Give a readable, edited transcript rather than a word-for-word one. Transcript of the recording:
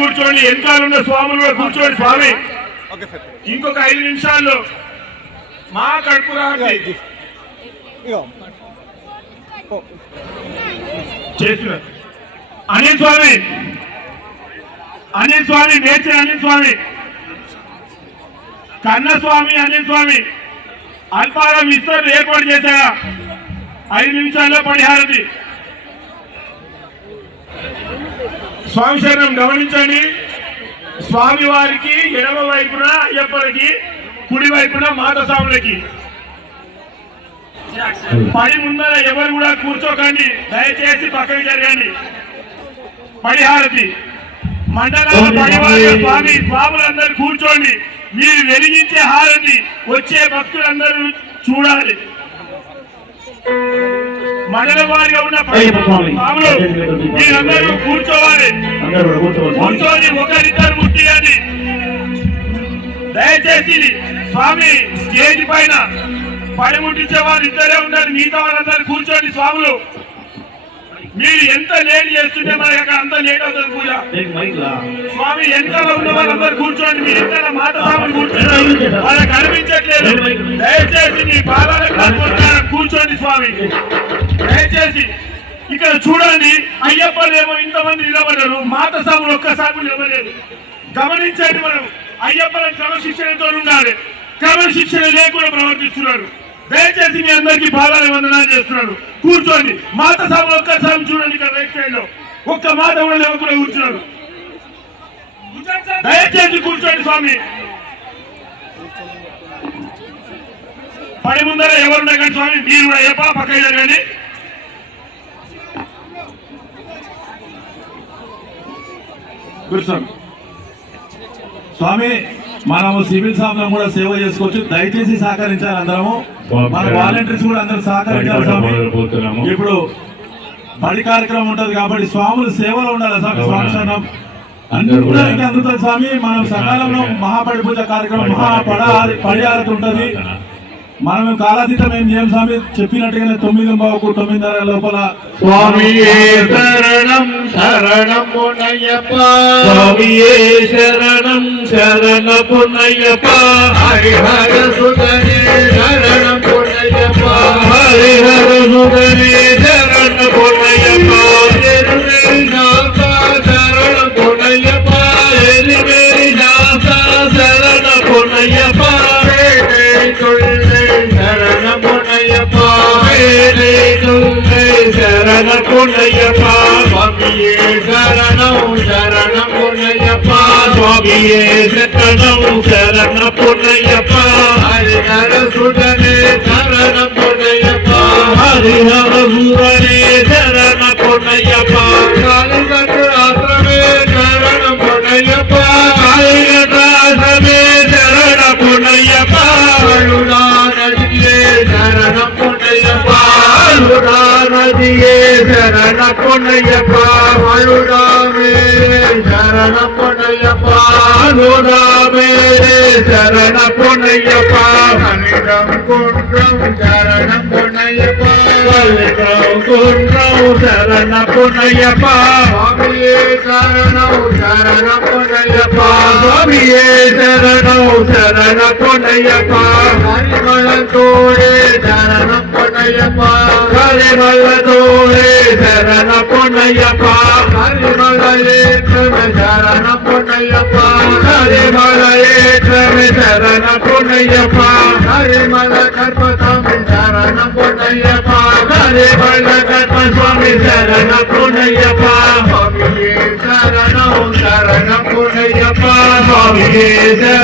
కూర్చోండి, వెనకాలన్న స్వాములు కూడా కూర్చోండి. స్వామి ఇంకొక 5 నిమిషాల్లో మా కడుపు రాత్రి చేస్తున్నారు. అనిల్ స్వామి, అనిల్ స్వామి, మేచర్ అనిల్ స్వామి, కన్నస్వామి, అనిల్ స్వామి అల్పారం ఇస్తారు ఏర్పాటు చేశారా? 5 నిమిషాల్లో పరిహారతి. స్వామి శరణం గమనించండి. స్వామి వారికి ఎడమ వైపున అయ్యప్పలకి, కుడి వైపున మాత స్వాములకి. పడి ముందర ఎవరు కూడా కూర్చోకండి, దయచేసి పక్కకి జరగండి. పరిహారతి మండలాల పరివార స్వామి స్వాములందరూ కూర్చోండి. మీరు వెలిగించే హారతి వచ్చే భక్తులందరూ చూడాలి. మండల వారిగా ఉన్న స్వాములు మీరందరూ కూర్చోవాలి. కూర్చొని ఒకరిద్దరు ముట్టియండి దయచేసి. స్వామి స్టేజ్ పైన పడి ముట్టించే వారు ఇద్దరే ఉండాలి, మిగతా వాళ్ళందరూ కూర్చోండి. స్వాములు మీరు ఎంత లేట్ చేస్తుంటే మనకి అక్కడ అంత లేట్ అవుతుంది పూజ. స్వామి వెనకాల ఉన్న వాళ్ళందరూ కూర్చోండి. మీరు ఎక్కడ మాట స్వామిని కూర్చోండి, వాళ్ళకి కనిపించట్లేదు. దయచేసి మీ పాదాలకు కూర్చోండి. స్వామి దయచేసి ఇక్కడ చూడండి. అయ్యప్పలేమో ఇంతమంది నిలబడ్డారు, మాత స్వాములు ఒక్కసారి నిలబడలేదు. గమనించండి. మనం అయ్యప్పలకు క్రమశిక్షణతో ఉండాలి, క్రమశిక్షణ లేకుండా ప్రవర్తిస్తున్నారు. దయచేసి మీ అందరికీ పాదాల వందనాలు చేస్తున్నాడు. కూర్చోండి. మాత స్వాములు ఒక్కసారి చూడండి. ఇక్కడ రైట్ సైడ్ లో ఒక్క మాట కూడా లేకుండా కూర్చున్నారు. దయచేసి కూర్చోండి. స్వామి పడి ముందర ఎవరున్నా కానీ స్వామి మీరు కూడా అయ్యప్ప పక్కన జరగండి. కూర్చోండి. స్వామి మనము సివిల్ సాబ్లం కూడా సేవ చేసుకోవచ్చు, దయచేసి సహకరించాలి. అందరము మన వాలంటీర్స్ కూడా అందరూ సహకరించాలి. స్వామి ఇప్పుడు బడి కార్యక్రమం ఉంటది కాబట్టి స్వాములు సేవలో ఉండాలి. స్వామి స్వామి అందరికి అందుతుంది. స్వామి మనం సకాలంలో మహాబడి పూజ కార్యక్రమం పడిహారతి ఉంటది. మనం కాలాతీతం ఏం చేయం స్వామి, చెప్పినట్టుగానే 9:15 9:30 లోపల స్వామి శరణం శరణమునయ్యప్ప, స్వామి శరణం శరణమునయ్యప్ప, హరిహర సుధనే శరణమునయ్యప్ప, హరిహర సుధనే శరణమునయ్యప్ప, ఎరుమేరి నాథ శరణమునయ్యప్ప, ఎరుమేరి నాథ శరణమునయ్యప్ప, శరణమునయ్యప్ప, శరణమునయ్యప్ప, స్వామియే శరణం శరణమునయ్యప్ప, స్వామియే శరణం శరణమునయ్యప్ప, హరిహర సుధనే శరణమునయ్యప్ప, హరిహర సుధనే శరణమునయ్యప్ప, కాళిగట్రాశ్రమే శరణమునయ్యప్ప, కాళిగట్రాశ్రమే శరణమునయ్యప్ప, శరణమునయ్యప్ప, నదియే శరణమునయ్యప్ప, వరుణమే శరణమునయ్యప్ప, నూనమే శరణమునయ్యప్ప, హరిరం కుండ్రం శరణమునయ్యప్ప, హరిరం కుండ్రం శరణమునయ్యప్ప, స్వామియే శరణం శరణమునయ్యప్ప, స్వామియే శరణం శరణమునయ్యప్ప, హరిమళతోడే శరణమునయ్యప్ప, హరిమళతోడే శరణమునయ్యప్ప, హరిమళయేత్రమే శరణమునయ్యప్ప, హరిమళయేత్రమే శరణమునయ్యప్ప, హరిమళ కల్పస్వామి శరణమునయ్యప్ప, హరిమళ కల్పస్వామి శరణమునయ్యప్ప, స్వామియే శరణం శరణమునయ్యప్ప, స్వామియే